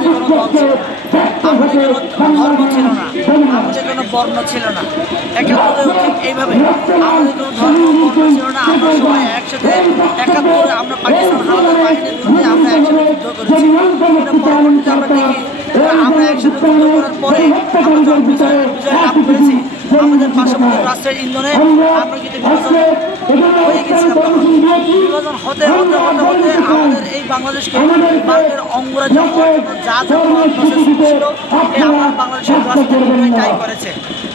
আমাদের কোনো দল ছিল না, আমাদের কোনো ধর্ম ছিল না, আমাদের কোনো বর্ণ ছিল না। একাত্তরেও ঠিক এইভাবে আমাদের কোনো ধর্ম বর্ণ ছিল না। আমরা সবাই একসাথে 71-এ আমরা পাকিস্তান হানাদার বাহিনীর বিরুদ্ধে আমরা একসাথে যুদ্ধ করেছি। পরবর্তীতে আমরা দেখি আমরা একসাথে যুদ্ধ করার পরে আমরা যখন বিজয় লাভ করেছি, আমাদের পার্শ্ববর্তী রাষ্ট্রের ইন্ধনে আমরা কিন্তু বিভাজন হয়ে গেছিলাম। তখন বিভাজন হতে হতে হতে হতে আমাদের এই বাংলাদেশকে ভারতের অঙ্গরাজ্য হওয়ার জন্য যা যা প্রসেস ছিল এই আমার বাংলাদেশের রাষ্ট্রীয় তাই করেছে।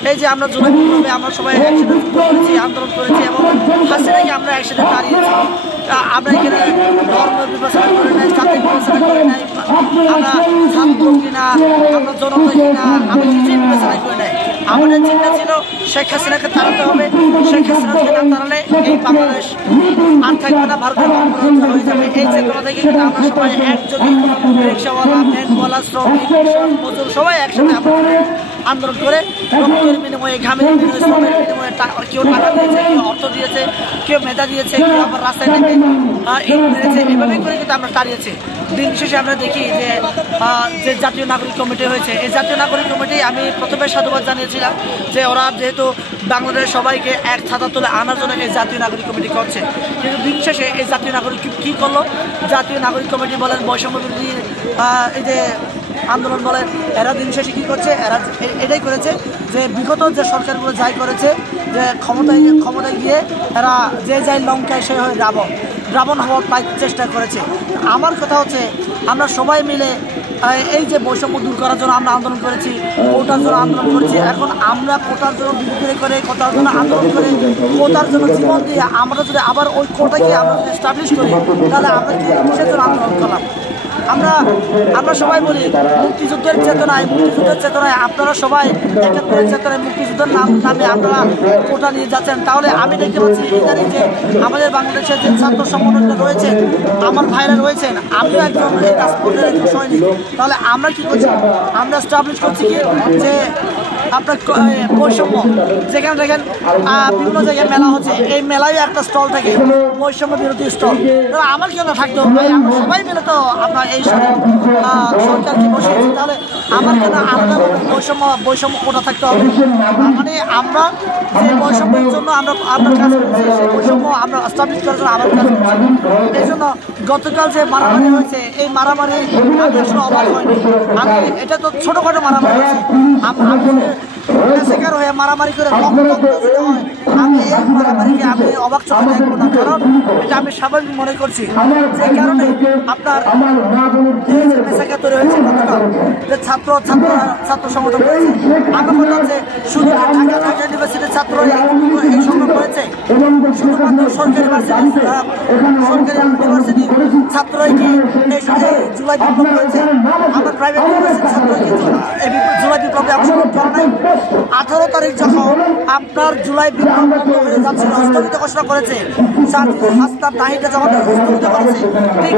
এই যে আমরা জনগণভাবে আমরা সবাই একসাথে যুদ্ধ করেছি, আন্দোলন করেছি এবং হাসিনাকে আমরা একসাথে দাঁড়িয়েছি। আমরা এখানে ধর্ম বিবেচনা করে নাই, জাতি বিবেচনা করে নাই, আমরা ছাত্র কিনা, আমরা জনতা কিনা, আমরা কিছুই বিবেচনা করে নাই। আমাদের চিন্তা ছিল শেখ হাসিনাকে তাড়াতে হবে, শেখ হাসিনাকে না তাড়ালে এই বাংলাদেশ আর থাকবে না, ভারতের অঙ্গরাজ্য হয়ে যাবে। এই চেতনা থেকে কিন্তু আমরা সবাই একযোগে রিক্সাওয়ালা, ভ্যানওয়ালা, শ্রমিক, মজুর সবাই একসাথে আমরা আন্দোলন করে রক্তের বিনিময়ে, ঘামের বিনিময়ে, শ্রমের বিনিময়ে কেউ টাকা দিয়েছে, কেউ অর্থ দিয়েছে, কেউ মেধা দিয়েছে, কেউ আবার রাস্তায় নেমে ইট মেরেছে। এভাবেই করে কিন্তু আমরা দাঁড়িয়েছি। দিন শেষে আমরা দেখি যে জাতীয় নাগরিক কমিটি হয়েছে, এই জাতীয় নাগরিক কমিটি আমি প্রথমে সাধুবাদ জানিয়েছিলাম যে ওরা যেহেতু বাংলাদেশের সবাইকে এক ছাতা তুলে আনার জন্য এই জাতীয় নাগরিক কমিটি করছে। কিন্তু দিন শেষে এই জাতীয় নাগরিক কী করলো? জাতীয় নাগরিক কমিটি বলেন, বৈষম্য বিরোধী এই যে আন্দোলন বলেন, এরা দিন শেষে কী করছে? এরা এটাই করেছে যে বিগত যে সরকারগুলো যাই করেছে, যে ক্ষমতায় গিয়ে এরা যে যাই লঙ্কায় সে হয়ে রাবণ হওয়ার চেষ্টা করেছে। আমার কথা হচ্ছে আমরা সবাই মিলে এই যে বৈষম্য দূর করার জন্য আমরা আন্দোলন করেছি, কোটার জন্য আন্দোলন করেছি। এখন আমরা কোটার জন্য বিরোধী করে, কোটার জন্য আন্দোলন করে, কোটার জন্য জীবন দিয়ে আমরা যদি আবার ওই কোটাকে আমরা যদি এস্টাবলিশ করি, তাহলে আমরা কিসের জন্য আন্দোলন করলাম? আমরা সবাই বলি মুক্তিযুদ্ধের চেতনায় আপনারা সবাই 71-এর চেতনায় মুক্তিযুদ্ধের নামে আপনারা কোটা নিয়ে যাচ্ছেন। তাহলে আমি দেখতে পাচ্ছি জানি যে আমাদের বাংলাদেশের যে ছাত্র সংগঠনটা রয়েছে, আমার ভাইরা রয়েছেন, আমিও একজন এই রাজপথের একজন সৈনিক। তাহলে আমরা কি করছি? আমরা এস্টাবলিশ করছি কি যে আপনার বৈষম্য, যেখানে দেখেন বিভিন্ন জায়গায় মেলা হচ্ছে, এই মেলায় একটা স্টল থাকে বৈষম্য বিরোধী স্টল। তাহলে আমার কেন থাকতো? আমরা সবাই মিলে তো আপনার এই সরকারকে বসিয়েছি, তাহলে আমার কেন আলাদা বৈষম্য কোটা থাকতে হবে? মানে আমরা যে বৈষম্যের জন্য আমরা কাজ করছি, সেই বৈষম্য আমরা এস্টাবলিশ করার জন্য আমার কাজ করছি। এই জন্য গতকাল যে মারামারি হয়েছে, এই মারামারি আমি আসলে অবাক হয়নি। আমি এটা তো ছোটোখাটো মারামারি হয়েছে, শিকার হয়ে মারামারি করে আমি এই মারামারিকে আমি অবাক চোখে দেখবো না, কারণ এটা আমি স্বাভাবিক মনে করছি। যে কারণে আপনার পেশাকে তৈরি হয়েছে গতকাল যে ছাত্র সংগঠন করেছে। আমার কথা হচ্ছে শুধু ঢাকা ইউনিভার্সিটির ছাত্র এই সংগ্রাম করেছে, শুধুমাত্র সরকারি ইউনিভার্সিটি ছাত্রই কি এই জুলাই বিপ্লব করেছে? আমার প্রাইভেট ইউনিভার্সিটির ছাত্রই কি জুলাই বিপ্লবে অংশগ্রহণ করে নাই? 18 তারিখ যখন আপনার জুলাই বিপ্লব হয়ে যাচ্ছিল, স্থগিত ঘোষণা করেছে, হাসনাত তাহিদা যখন স্থগিত করেছে, ঠিক